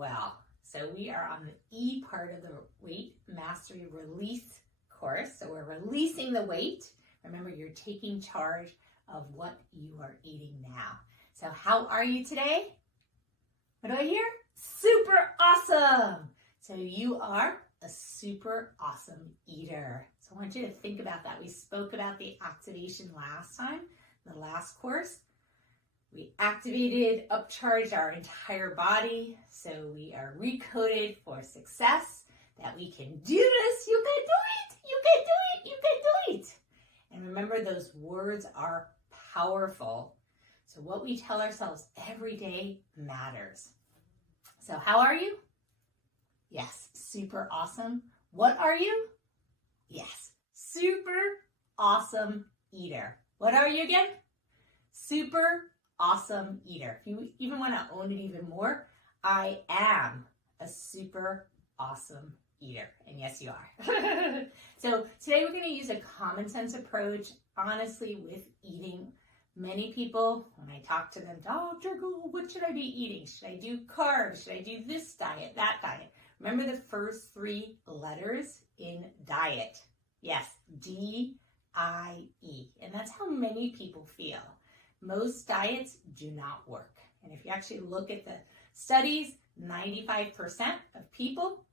well. So we are on the E part of the weight mastery release course. So we're releasing the weight. Remember, you're taking charge of what you are eating now. So how are you today? What do I hear? Super awesome. So you are a super awesome eater. So I want you to think about that. We spoke about the activation last time, the last course. We activated, upcharged our entire body. So we are recoded for success, that we can do this. You can do it. You can do it. You can do it. And remember, those words are powerful. So what we tell ourselves every day matters. So how are you? Yes, super awesome. What are you? Yes, super awesome eater. What are you again? Super awesome eater. If you even want to own it even more, I am a super awesome eater. And yes, you are. So today we're going to use a common sense approach, honestly, with eating. Many people, when I talk to them, Dr. Google, what should I be eating? Should I do carbs? Should I do this diet, that diet? Remember the first three letters in diet. Yes, D-I-E. And that's how many people feel. Most diets do not work. And if you actually look at the studies, 95% of people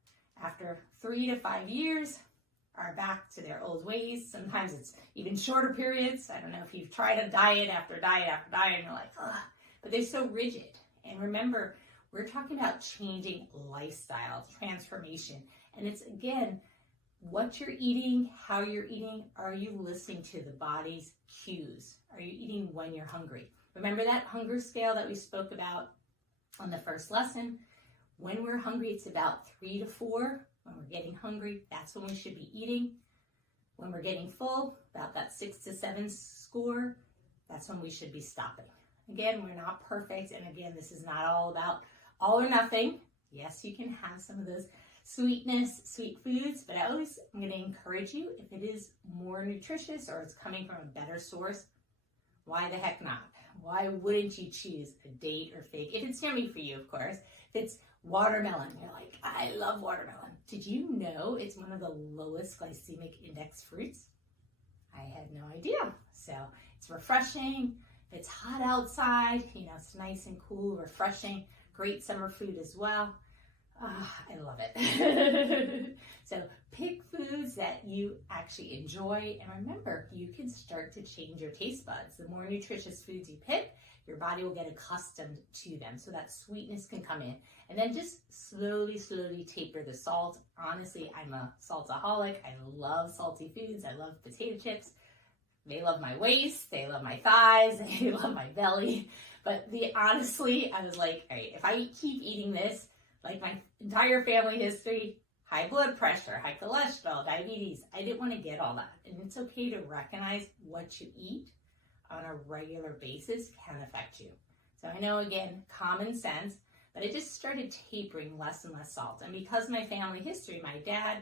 after 3 to 5 years are back to their old ways. Sometimes it's even shorter periods. I don't know if you've tried a diet after diet after diet and you're like, ugh, but they're so rigid. And remember, we're talking about changing lifestyle, transformation. And it's, again, what you're eating, how you're eating. Are you listening to the body's cues? Are you eating when you're hungry? Remember that hunger scale that we spoke about on the first lesson? When we're hungry, it's about 3 to 4. When we're getting hungry, that's when we should be eating. When we're getting full, about that 6 to 7 score, that's when we should be stopping. Again, we're not perfect. And again, this is not all about all or nothing. Yes, you can have some of those sweet foods, but I'm going to encourage you, if it is more nutritious or it's coming from a better source, why the heck not? Why wouldn't you choose a date or fig? If it's yummy for you, of course. If it's watermelon, you're like, I love watermelon. Did you know it's one of the lowest glycemic index fruits? I had no idea. So it's refreshing. If it's hot outside, it's nice and cool, refreshing. Great summer food as well. I love it. So pick foods that you actually enjoy. And remember, you can start to change your taste buds. The more nutritious foods you pick, your body will get accustomed to them. So that sweetness can come in. And then just slowly taper the salt. Honestly, I'm a saltaholic. I love salty foods. I love potato chips. They love my waist. They love my thighs. They love my belly. But honestly, I was like, all right, if I keep eating this, like my entire family history, high blood pressure, high cholesterol, diabetes, I didn't want to get all that. And it's okay to recognize what you eat on a regular basis can affect you. So I know, again, common sense, but I just started tapering less and less salt. And because of my family history, my dad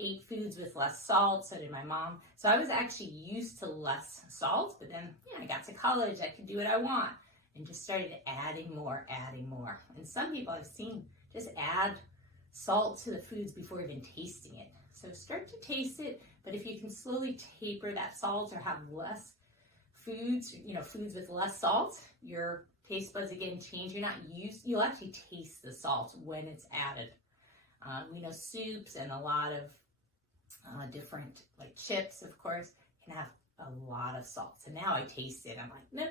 ate foods with less salt, so did my mom. So I was actually used to less salt, but then I got to college, I could do what I want, and just started adding more. And some people I've seen just add salt to the foods before even tasting it. So start to taste it, but if you can slowly taper that salt or have less foods, foods with less salt, your taste buds again change. You'll actually taste the salt when it's added. We know soups and a lot of different, like chips, of course, can have a lot of salt. So now I taste it. I'm like, no.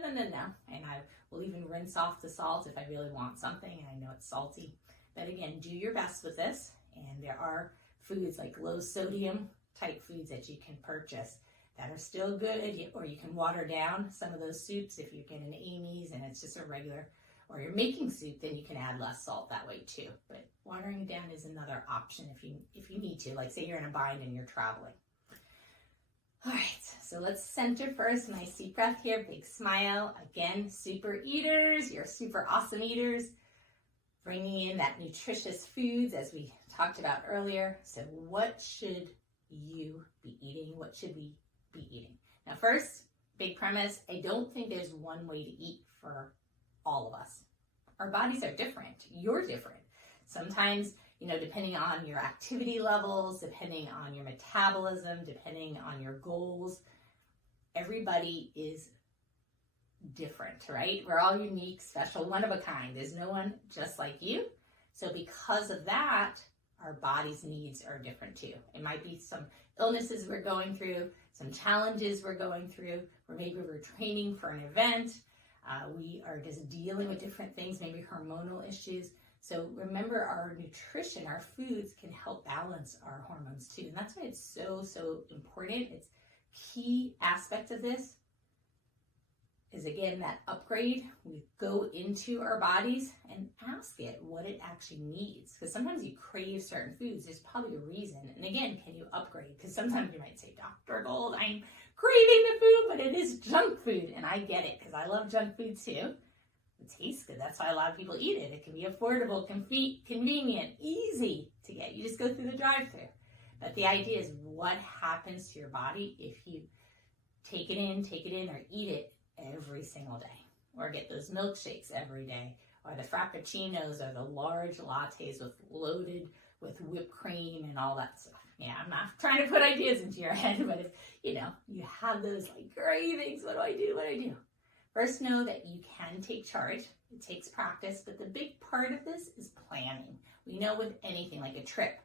And I will even rinse off the salt if I really want something and I know it's salty. But again, do your best with this. And there are foods like low sodium type foods that you can purchase that are still good, or you can water down some of those soups if you get an Amy's and it's just a regular, or you're making soup, then you can add less salt that way too. But watering it down is another option if you need to, like say you're in a bind and you're traveling. All right, so let's center first. Nice deep breath here, big smile. Again, super eaters, you're super awesome eaters. Bringing in that nutritious foods as we talked about earlier. So what should you be eating? What should we be eating? Now first, big premise, I don't think there's one way to eat for all of us. Our bodies are different. You're different. Sometimes, depending on your activity levels, depending on your metabolism, depending on your goals, everybody is different, right? We're all unique, special, one of a kind. There's no one just like you. So because of that, our body's needs are different too. It might be some illnesses we're going through, some challenges we're going through, or maybe we're training for an event. We are just dealing with different things, maybe hormonal issues. So remember, our nutrition, our foods can help balance our hormones too. And that's why it's so, so important. It's key aspect of this is, again, that upgrade. We go into our bodies and ask it what it actually needs. Because sometimes you crave certain foods. There's probably a reason. And again, can you upgrade? Because sometimes you might say, Dr. Gold, I'm craving the food, but it is junk food. And I get it, because I love junk food too. It tastes good. That's why a lot of people eat it. It can be affordable, convenient, easy to get. You just go through the drive-thru. But the idea is, what happens to your body if you take it in, or eat it every single day, or get those milkshakes every day, or the frappuccinos, or the large lattes loaded with whipped cream and all that stuff. Yeah, I'm not trying to put ideas into your head, but if you have those like cravings, what do I do? First, know that you can take charge. It takes practice, but the big part of this is planning. We know with anything like a trip,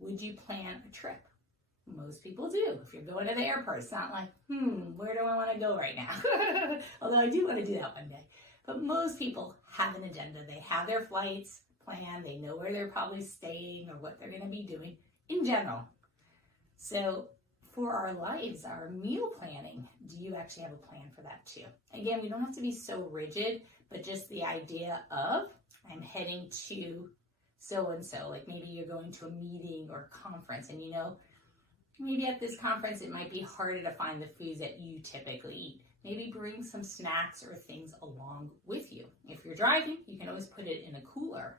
would you plan a trip? Most people do. If you're going to the airport, it's not like, where do I want to go right now? Although I do want to do that one day. But most people have an agenda. They have their flights planned. They know where they're probably staying or what they're going to be doing in general. So for our lives, our meal planning, do you actually have a plan for that too? Again, we don't have to be so rigid, but just the idea of, I'm heading to so-and-so, like maybe you're going to a meeting or conference, and maybe at this conference it might be harder to find the foods that you typically eat. Maybe bring some snacks or things along with you. If you're driving, you can always put it in a cooler.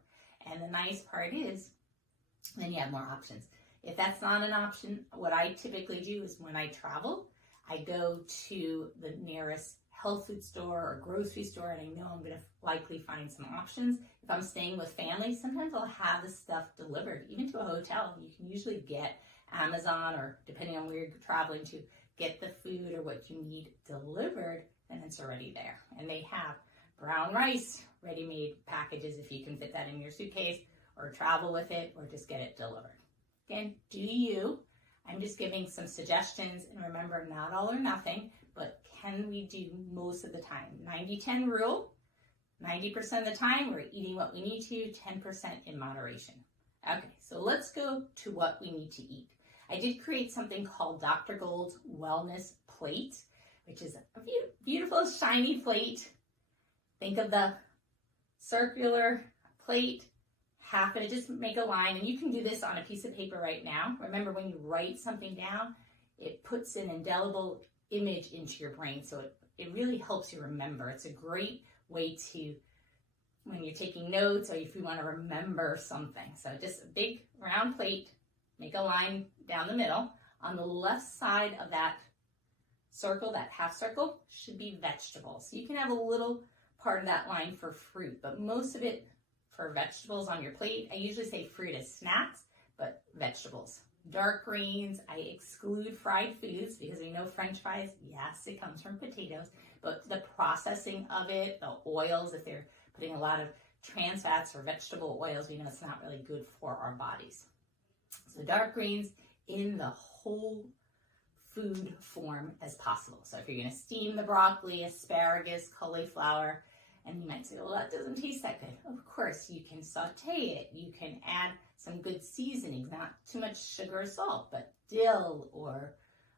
And the nice part is, then you have more options. If that's not an option, what I typically do is, when I travel, I go to the nearest health food store or grocery store, and I know I'm going to likely find some options. If I'm staying with family, sometimes I'll have the stuff delivered, even to a hotel. You can usually get Amazon, or depending on where you're traveling to, get the food or what you need delivered, and it's already there. And they have brown rice, ready-made packages if you can fit that in your suitcase, or travel with it, or just get it delivered. Again, do you. I'm just giving some suggestions, and remember, not all or nothing, but can we do most of the time? 90-10 rule. 90% of the time, we're eating what we need to, 10% in moderation. Okay, so let's go to what we need to eat. I did create something called Dr. Gold's Wellness Plate, which is a beautiful, shiny plate. Think of the circular plate, half of it, just make a line, and you can do this on a piece of paper right now. Remember, when you write something down, it puts an indelible image into your brain, so it really helps you remember. It's a great way to, when you're taking notes, or if you want to remember something. So just a big round plate, make a line down the middle. On the left side of that circle, that half circle, should be vegetables. So you can have a little part of that line for fruit, but most of it for vegetables on your plate. I usually say fruit as snacks, but vegetables. Dark greens, I exclude fried foods, because we know French fries, yes, it comes from potatoes, but the processing of it, the oils, if they're putting a lot of trans fats or vegetable oils, we know it's not really good for our bodies. So dark greens in the whole food form as possible. So if you're going to steam the broccoli, asparagus, cauliflower, and you might say, well, that doesn't taste that good. Of course, you can saute it. You can add some good seasonings, not too much sugar or salt, but dill or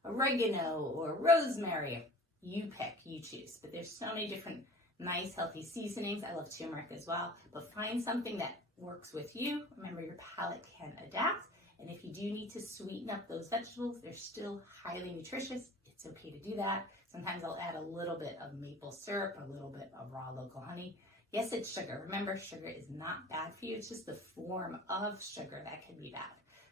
oregano or rosemary. You pick, you choose. But there's so many different nice, healthy seasonings. I love turmeric as well. But find something that works with you. Remember, your palate can adapt. And if you do need to sweeten up those vegetables, they're still highly nutritious. It's okay to do that. Sometimes I'll add a little bit of maple syrup, a little bit of raw local honey. Yes, it's sugar. Remember, sugar is not bad for you. It's just the form of sugar that can be bad.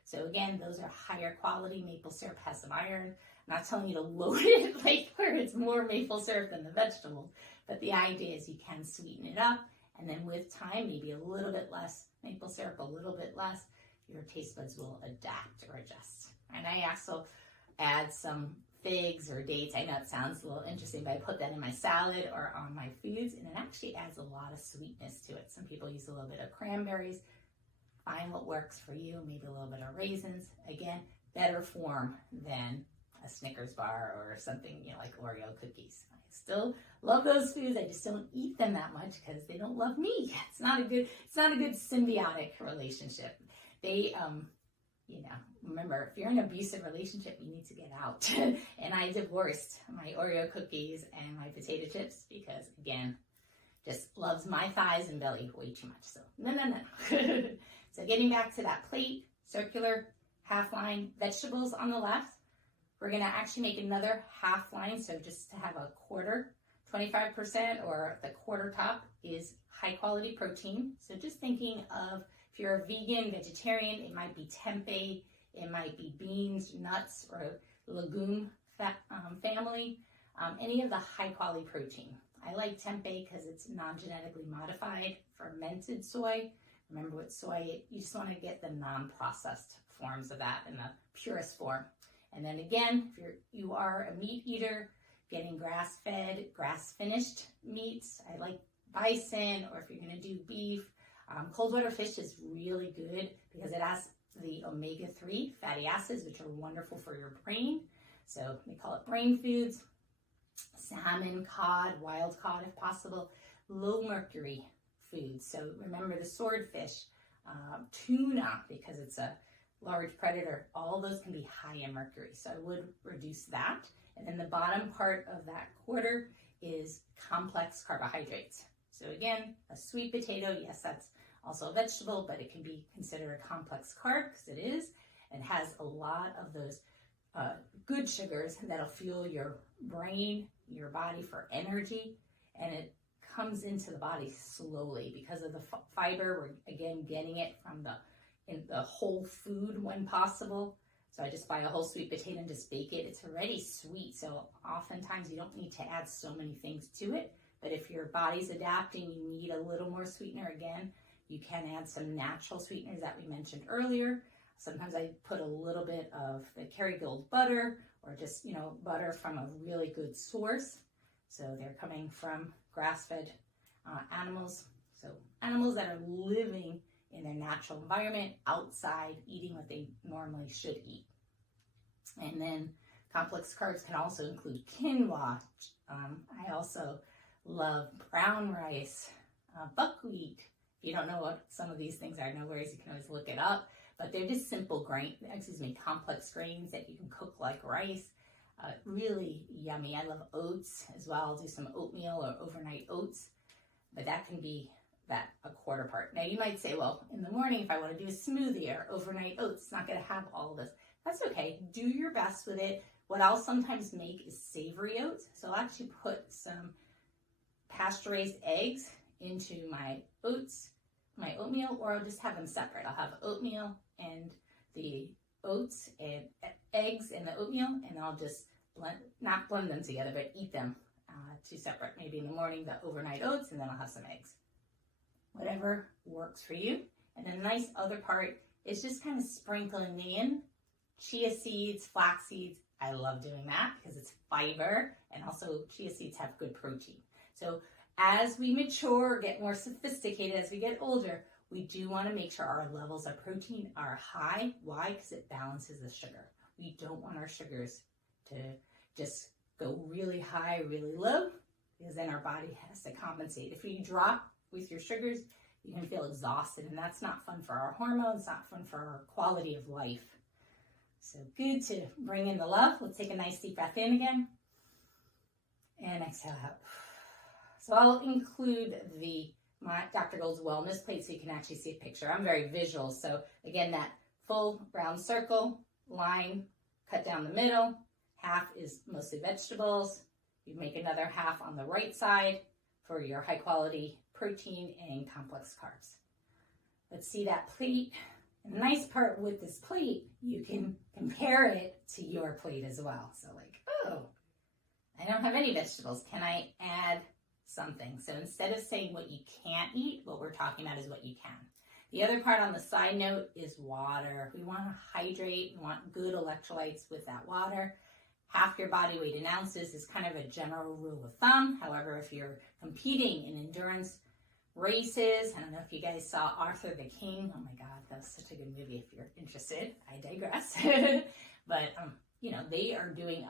So again, those are higher quality. Maple syrup has some iron. I'm not telling you to load it like where it's more maple syrup than the vegetables, but the idea is you can sweeten it up And then with time, maybe a little bit less maple syrup, a little bit less, your taste buds will adapt or adjust. And I also add some figs or dates. I know it sounds a little interesting, but I put that in my salad or on my foods, and it actually adds a lot of sweetness to it. Some people use a little bit of cranberries. Find what works for you, maybe a little bit of raisins. Again, better form than a Snickers bar or something, like Oreo cookies. I still love those foods. I just don't eat them that much because they don't love me. It's not a good symbiotic relationship. They, remember, if you're in an abusive relationship, you need to get out. And I divorced my Oreo cookies and my potato chips because, again, just loves my thighs and belly way too much. So, no. So getting back to that plate, circular, half line, vegetables on the left. We're going to actually make another half line. So just to have a quarter, 25% or the quarter top is high quality protein. So just thinking of, if you're a vegan, vegetarian, it might be tempeh, it might be beans, nuts, or legume family, any of the high quality protein. I like tempeh because it's non-genetically modified, fermented soy. Remember with soy, you just want to get the non-processed forms of that in the purest form. And then again, if you are a meat eater, getting grass-fed, grass-finished meats. I like bison, or if you're going to do beef, cold water fish is really good because it has the omega-3 fatty acids, which are wonderful for your brain. So they call it brain foods. Salmon, cod, wild cod if possible, low mercury foods. So remember the swordfish, tuna, because it's a large predator, all those can be high in mercury. So I would reduce that. And then the bottom part of that quarter is complex carbohydrates. So again, a sweet potato, yes, that's also a vegetable, but it can be considered a complex carb because it is. It has a lot of those good sugars that'll fuel your brain, your body for energy, and it comes into the body slowly because of the fiber. We're again getting it from in the whole food when possible. So I just buy a whole sweet potato and just bake it. It's already sweet, so oftentimes you don't need to add so many things to it. But if your body's adapting, you need a little more sweetener again. You can add some natural sweeteners that we mentioned earlier. Sometimes I put a little bit of the Kerrygold butter or just, butter from a really good source. So they're coming from grass-fed animals. So animals that are living in their natural environment, outside, eating what they normally should eat. And then complex carbs can also include quinoa. I also love brown rice, buckwheat. If you don't know what some of these things are, no worries, you can always look it up. But they're just simple complex grains that you can cook like rice. Really yummy. I love oats as well. I'll do some oatmeal or overnight oats, but that can be a quarter part. Now you might say, well, in the morning, if I want to do a smoothie or overnight oats, it's not going to have all of this. That's okay. Do your best with it. What I'll sometimes make is savory oats. So I'll actually put some pasture-raised eggs into my oats, my oatmeal, or I'll just have them separate. I'll have oatmeal and the oats and eggs and the oatmeal, and I'll just not blend them together, but eat them two separate. Maybe in the morning, the overnight oats, and then I'll have some eggs. Whatever works for you. And then the nice other part is just kind of sprinkling in chia seeds, flax seeds. I love doing that because it's fiber, and also chia seeds have good protein. So as we mature, get more sophisticated, as we get older, we do want to make sure our levels of protein are high. Why? Because it balances the sugar. We don't want our sugars to just go really high, really low, because then our body has to compensate. If you drop with your sugars, you can feel exhausted, and that's not fun for our hormones, not fun for our quality of life. So good to bring in the love. Let's take a nice deep breath in again, and exhale out. So I'll include my Dr. Gold's wellness plate so you can actually see a picture. I'm very visual. So again, that full round circle, line, cut down the middle. Half is mostly vegetables. You make another half on the right side for your high quality protein and complex carbs. Let's see that plate. And the nice part with this plate, you can compare it to your plate as well. So like, oh, I don't have any vegetables. Can I add something. So instead of saying what you can't eat, what we're talking about is what you can. The other part on the side note is water. We want to hydrate. We want good electrolytes with that water. Half your body weight in ounces is kind of a general rule of thumb. However, if you're competing in endurance races, I don't know if you guys saw Arthur the King. Oh my God, that was such a good movie. If you're interested, I digress. But you know, they are doing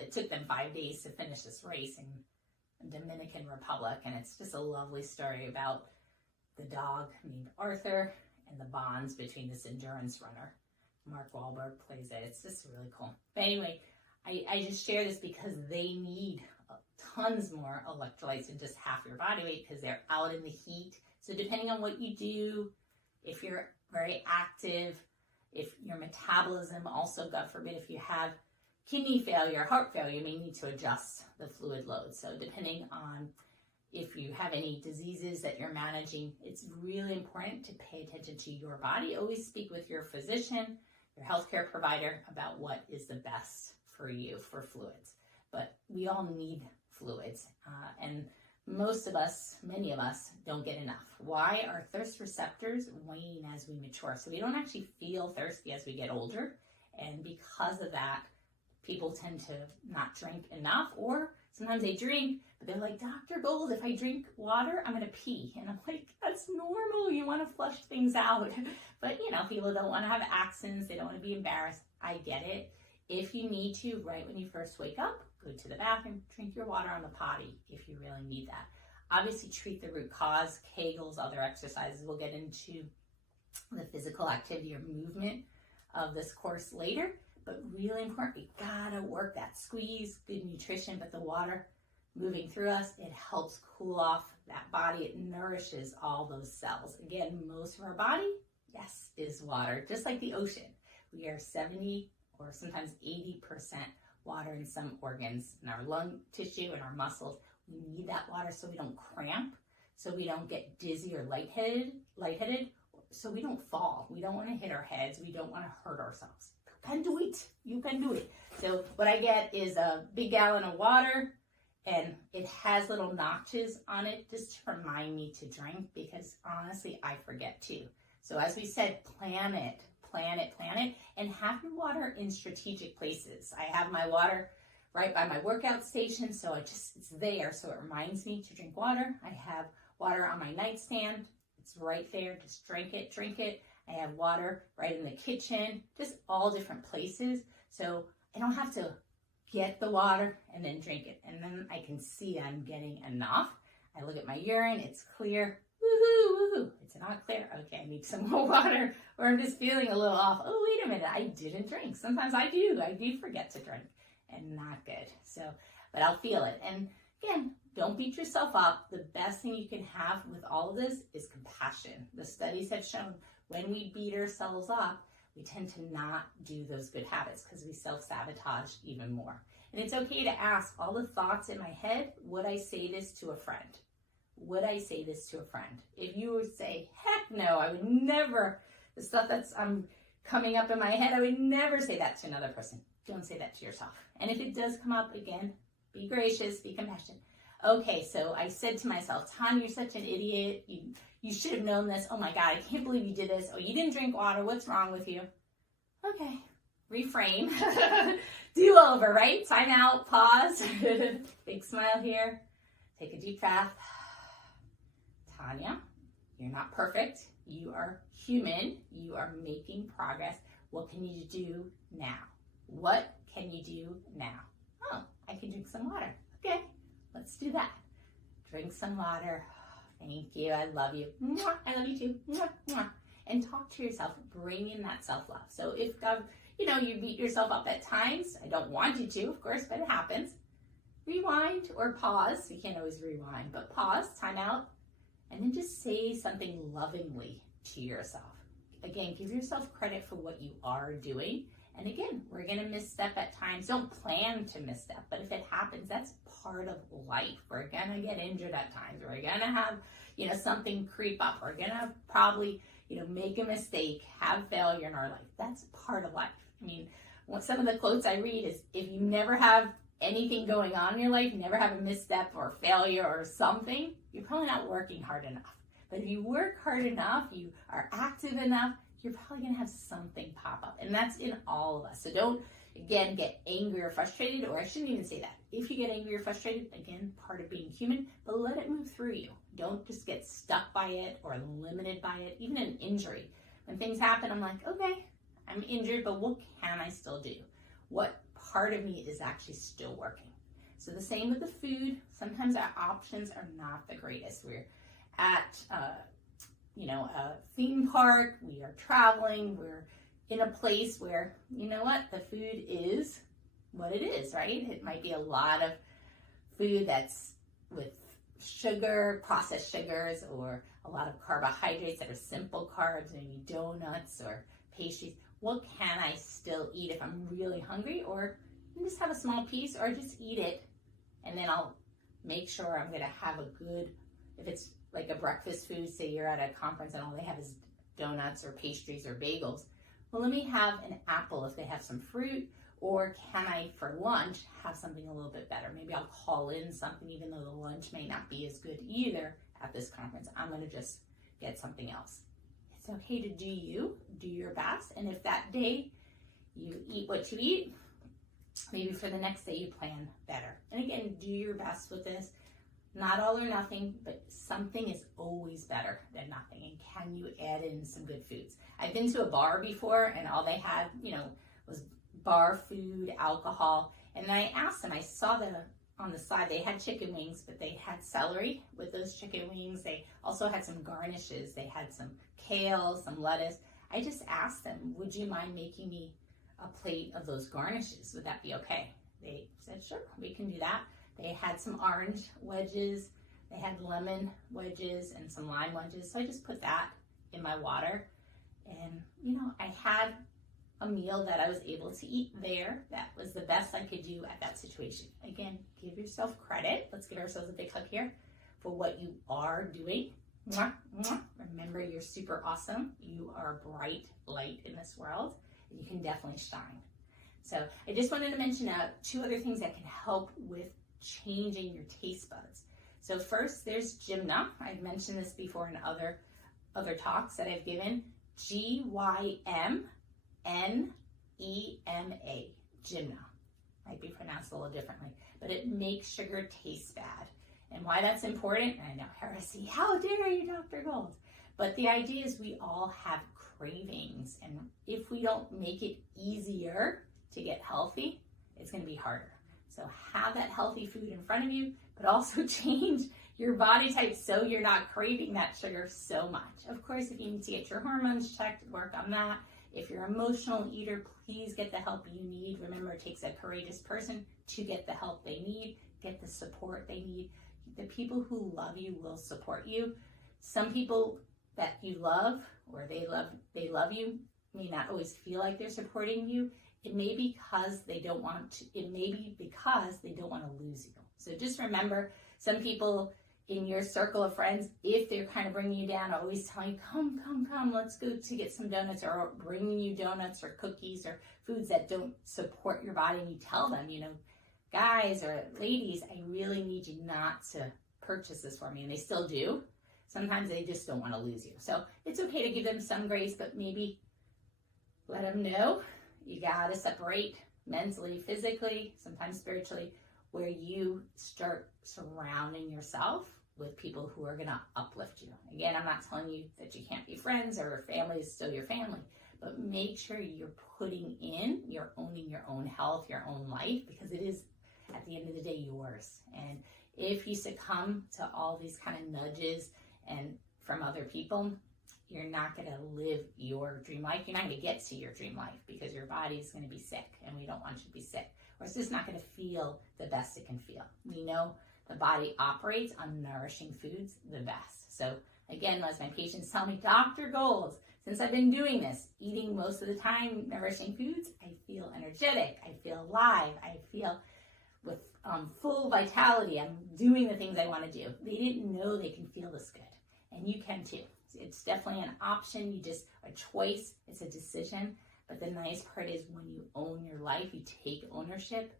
it took them 5 days to finish this race in the Dominican Republic, and it's just a lovely story about the dog named Arthur and the bonds between this endurance runner. Mark Wahlberg plays it. It's just really cool. But anyway, I just share this because they need tons more electrolytes than just half your body weight because they're out in the heat. So depending on what you do, if you're very active, if your metabolism also, God forbid, if you have kidney failure, heart failure, you may need to adjust the fluid load. So depending on if you have any diseases that you're managing, it's really important to pay attention to your body. Always speak with your physician, your healthcare provider about what is the best for you for fluids. But we all need fluids, and most of us, many of us, don't get enough. Why? Our thirst receptors wane as we mature. So we don't actually feel thirsty as we get older. And because of that, people tend to not drink enough, or sometimes they drink, but they're like, Dr. Gold, if I drink water, I'm going to pee. And I'm like, that's normal. You want to flush things out. But, you know, people don't want to have accents. They don't want to be embarrassed. I get it. If you need to, right when you first wake up, go to the bathroom, drink your water on the potty if you really need that. Obviously, treat the root cause, Kegels, other exercises. We'll get into the physical activity or movement of this course later. But really important, we gotta work that squeeze, good nutrition, but the water moving through us, it helps cool off that body. It nourishes all those cells. Again, most of our body, yes, is water, just like the ocean. We are 70 or sometimes 80% water in some organs, in our lung tissue and our muscles. We need that water so we don't cramp, so we don't get dizzy or lightheaded, so we don't fall. We don't want to hit our heads. We don't want to hurt ourselves. You can do it. You can do it. So what I get is a big gallon of water, and it has little notches on it just to remind me to drink, because honestly, I forget too. So as we said, plan it, and have your water in strategic places. I have my water right by my workout station, so it's there, so it reminds me to drink water. I have water on my nightstand. It's right there. Just drink it. I have water right in the kitchen, just all different places. So I don't have to get the water and then drink it. And then I can see I'm getting enough. I look at my urine, it's clear. Woohoo. It's not clear. Okay, I need some more water. Or I'm just feeling a little off. Oh, wait a minute, I didn't drink. Sometimes I do forget to drink, and not good. So, but I'll feel it. And again, don't beat yourself up. The best thing you can have with all of this is compassion. The studies have shown when we beat ourselves up, we tend to not do those good habits because we self-sabotage even more. And it's okay to ask all the thoughts in my head, would I say this to a friend? Would I say this to a friend? If you would say, heck no, I would never, the stuff that's coming up in my head, I would never say that to another person. Don't say that to yourself. And if it does come up again, be gracious, be compassionate. Okay, so I said to myself, Tanya, you're such an idiot. You should have known this. Oh my God, I can't believe you did this. Oh, you didn't drink water. What's wrong with you? Okay, reframe. Do over, right? Time out, pause. Big smile here. Take a deep breath. Tanya, you're not perfect. You are human. You are making progress. What can you do now? What can you do now? Oh, I can drink some water. Okay, let's do that. Drink some water. Thank you. I love you. I love you too. And talk to yourself. Bring in that self-love. So if you beat yourself up at times, I don't want you to, of course, but it happens. Rewind or pause. You can't always rewind, but pause, time out, and then just say something lovingly to yourself. Again, give yourself credit for what you are doing. And again, we're going to misstep at times. Don't plan to misstep, but if it happens, that's part of life. We're going to get injured at times. We're going to have, something creep up. We're going to probably, make a mistake, have failure in our life. That's part of life. I mean, some of the quotes I read is, if you never have anything going on in your life, you never have a misstep or failure or something, you're probably not working hard enough. But if you work hard enough, you are active enough, you're probably going to have something pop up. And that's in all of us. So don't, again, get angry or frustrated, or I shouldn't even say that. If you get angry or frustrated, again, part of being human, but let it move through you. Don't just get stuck by it or limited by it. Even an injury. When things happen, I'm like, okay, I'm injured, but what can I still do? What part of me is actually still working? So the same with the food. Sometimes our options are not the greatest. We're at a theme park, we are traveling, we're in a place where, you know what, the food is what it is, right? It might be a lot of food that's with sugar, processed sugars, or a lot of carbohydrates that are simple carbs, maybe donuts or pastries. What can I still eat if I'm really hungry? Or just have a small piece, or just eat it, and then I'll make sure I'm gonna have a good, if it's like a breakfast food, say you're at a conference and all they have is donuts or pastries or bagels. Well, let me have an apple if they have some fruit, or can I, for lunch, have something a little bit better? Maybe I'll call in something, even though the lunch may not be as good either at this conference. I'm gonna just get something else. It's okay to do you, do your best, and if that day you eat what you eat, maybe for the next day you plan better. And again, do your best with this. Not all or nothing, but something is always better than nothing. And can you add in some good foods? I've been to a bar before and all they had, was bar food, alcohol. And I asked them, I saw on the side, they had chicken wings, but they had celery with those chicken wings. They also had some garnishes. They had some kale, some lettuce. I just asked them, would you mind making me a plate of those garnishes? Would that be okay? They said, sure, we can do that. They had some orange wedges, they had lemon wedges and some lime wedges. So I just put that in my water. And, I had a meal that I was able to eat there. That was the best I could do at that situation. Again, give yourself credit. Let's give ourselves a big hug here for what you are doing. Mwah, mwah. Remember, you're super awesome. You are a bright light in this world, and you can definitely shine. So I just wanted to mention 2 other things that can help with changing your taste buds. So first, there's Gymna. I've mentioned this before in other talks that I've given. Gymna. Gymna. Might be pronounced a little differently, but it makes sugar taste bad. And why that's important, I know heresy, how dare you, Dr. Gold? But the idea is we all have cravings, and if we don't make it easier to get healthy, it's going to be harder. So have that healthy food in front of you, but also change your body type so you're not craving that sugar so much. Of course, if you need to get your hormones checked, work on that. If you're an emotional eater, please get the help you need. Remember, it takes a courageous person to get the help they need, get the support they need. The people who love you will support you. Some people that you love, or they love you, may not always feel like they're supporting you. It may be because they don't want to lose you. So just remember, some people in your circle of friends, if they're kind of bringing you down, always telling you, come, let's go to get some donuts, or bringing you donuts or cookies or foods that don't support your body, and you tell them, guys or ladies, I really need you not to purchase this for me, and they still do. Sometimes they just don't want to lose you. So it's okay to give them some grace, but maybe let them know you got to separate mentally, physically, sometimes spiritually, where you start surrounding yourself with people who are going to uplift you. Again, I'm not telling you that you can't be friends or family is still your family, but make sure you're you're owning your own health, your own life, because it is, at the end of the day, yours. And if you succumb to all these kind of nudges and from other people, you're not going to live your dream life. You're not going to get to your dream life because your body's going to be sick, and we don't want you to be sick. Or it's just not going to feel the best it can feel. We know the body operates on nourishing foods the best. So again, as my patients tell me, Dr. Gold, since I've been doing this, eating most of the time nourishing foods, I feel energetic, I feel alive, I feel with full vitality. I'm doing the things I want to do. They didn't know they can feel this good, and you can too. It's definitely an option, a choice, it's a decision. But the nice part is when you own your life, you take ownership,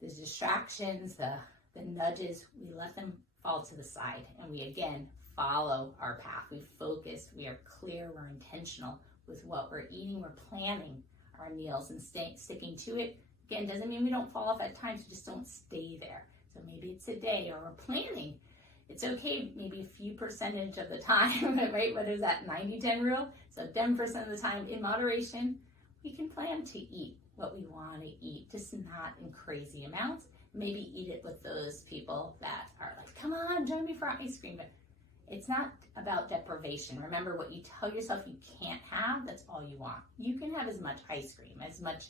the distractions, the nudges, we let them fall to the side. And we, again, follow our path. We focus, we are clear, we're intentional with what we're eating. We're planning our meals and sticking to it. Again, doesn't mean we don't fall off at times, we just don't stay there. So maybe it's a day, or we're planning. It's okay, maybe a few percentage of the time, right? What is that 90-10 rule? So 10% of the time in moderation, we can plan to eat what we want to eat, just not in crazy amounts. Maybe eat it with those people that are like, come on, join me for ice cream. But it's not about deprivation. Remember, what you tell yourself you can't have, that's all you want. You can have as much ice cream, as much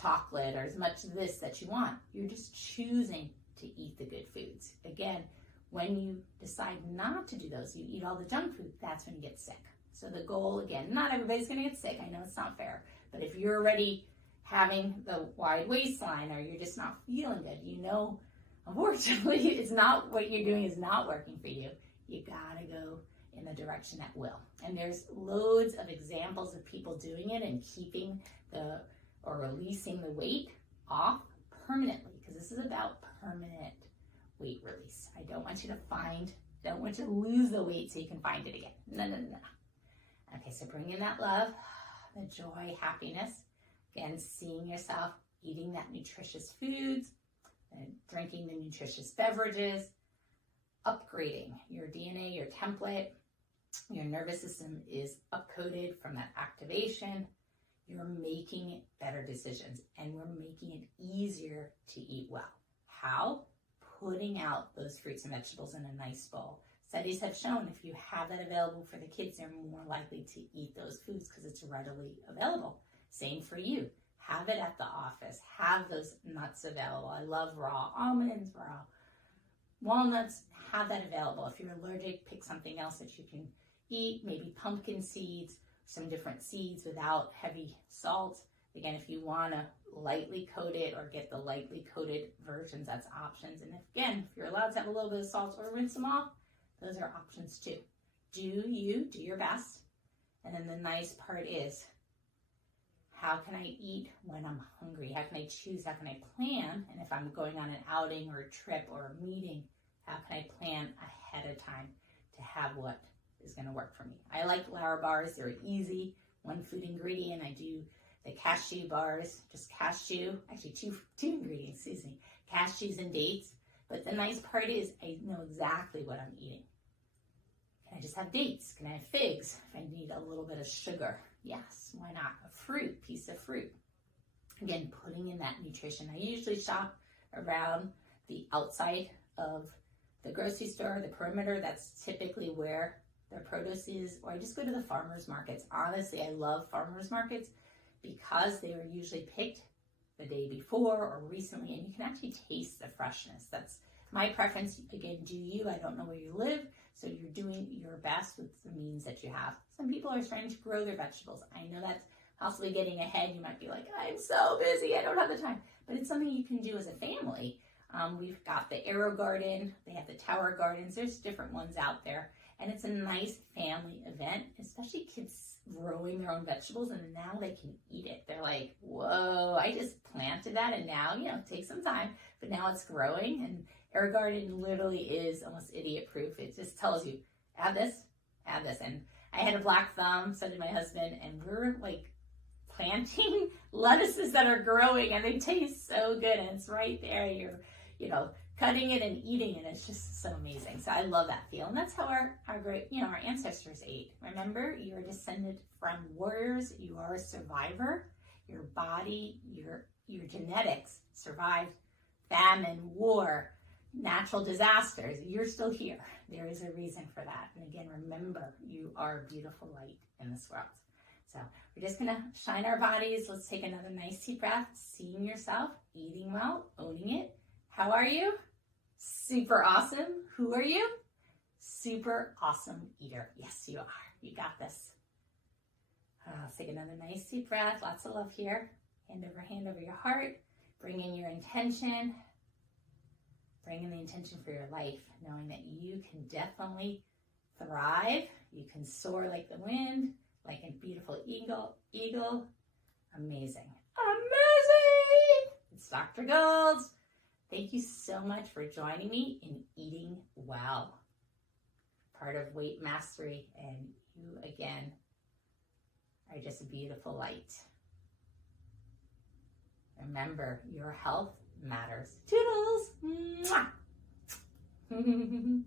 chocolate, or as much this that you want. You're just choosing to eat the good foods. Again, when you decide not to do those, you eat all the junk food, that's when you get sick. So the goal, again, not everybody's gonna get sick. I know it's not fair, but if you're already having the wide waistline, or you're just not feeling good, you know, unfortunately, it's not, what you're doing is not working for you. You gotta go in the direction that will. And there's loads of examples of people doing it and keeping or releasing the weight off permanently, because this is about permanent weight release. I don't want you to lose the weight so you can find it again. No. Okay, so bring in that love, the joy, happiness. Again, seeing yourself eating that nutritious foods, and drinking the nutritious beverages, upgrading your DNA, your template. Your nervous system is upcoded from that activation. You're making better decisions, and we're making it easier to eat well. How? Putting out those fruits and vegetables in a nice bowl. Studies have shown if you have that available for the kids, they're more likely to eat those foods because it's readily available. Same for you. Have it at the office. Have those nuts available. I love raw almonds, raw walnuts. Have that available. If you're allergic, pick something else that you can eat. Maybe pumpkin seeds, some different seeds without heavy salt. Again, if you want to lightly coat it or get the lightly coated versions, that's options. And if you're allowed to have a little bit of salt or rinse them off, those are options too. Do your best. And then the nice part is, how can I eat when I'm hungry? How can I choose? How can I plan? And if I'm going on an outing or a trip or a meeting, how can I plan ahead of time to have what is going to work for me? I like Lara bars. They're easy. One food ingredient. I do the cashew bars, just cashew, actually two ingredients, excuse me, cashews and dates. But the nice part is I know exactly what I'm eating. Can I just have dates? Can I have figs? If I need a little bit of sugar, yes, why not? A piece of fruit. Again, putting in that nutrition. I usually shop around the outside of the grocery store, the perimeter. That's typically where their produce is, or I just go to the farmers markets. Honestly, I love farmers markets because they were usually picked the day before or recently, and you can actually taste the freshness. That's my preference. Again, do you? I don't know where you live, so you're doing your best with the means that you have. Some people are trying to grow their vegetables. I know that's possibly getting ahead. You might be like, I'm so busy, I don't have the time. But it's something you can do as a family. We've got the Arrow Garden, they have the Tower Gardens, there's different ones out there. And it's a nice family event, especially kids growing their own vegetables, and now they can eat it. They're like, whoa, I just planted that, and now, it takes some time, but now it's growing. And Arrow Garden literally is almost idiot proof. It just tells you, add this. And I had a black thumb, so did my husband, and we're like planting lettuces that are growing, and they taste so good, and it's right there. You're, cutting it and eating it. It's just so amazing. So I love that feel. And that's how our great, our ancestors ate. Remember, you're descended from warriors. You are a survivor. Your body, your genetics survived famine, war, natural disasters. You're still here. There is a reason for that. And again, remember, you are a beautiful light in this world. So we're just going to shine our bodies. Let's take another nice deep breath. Seeing yourself, eating well, owning it. How are you? Super awesome. Who are you? Super awesome eater. Yes, you are. You got this. Let's take another nice deep breath. Lots of love here. Hand over your heart. Bring in your intention. Bring in the intention for your life, knowing that you can definitely thrive. You can soar like the wind, like a beautiful eagle. Amazing. Amazing! It's Dr. Gold. Thank you so much for joining me in Eating Well, part of Weight Mastery, and you again are just a beautiful light. Remember, your health matters. Toodles! Mwah!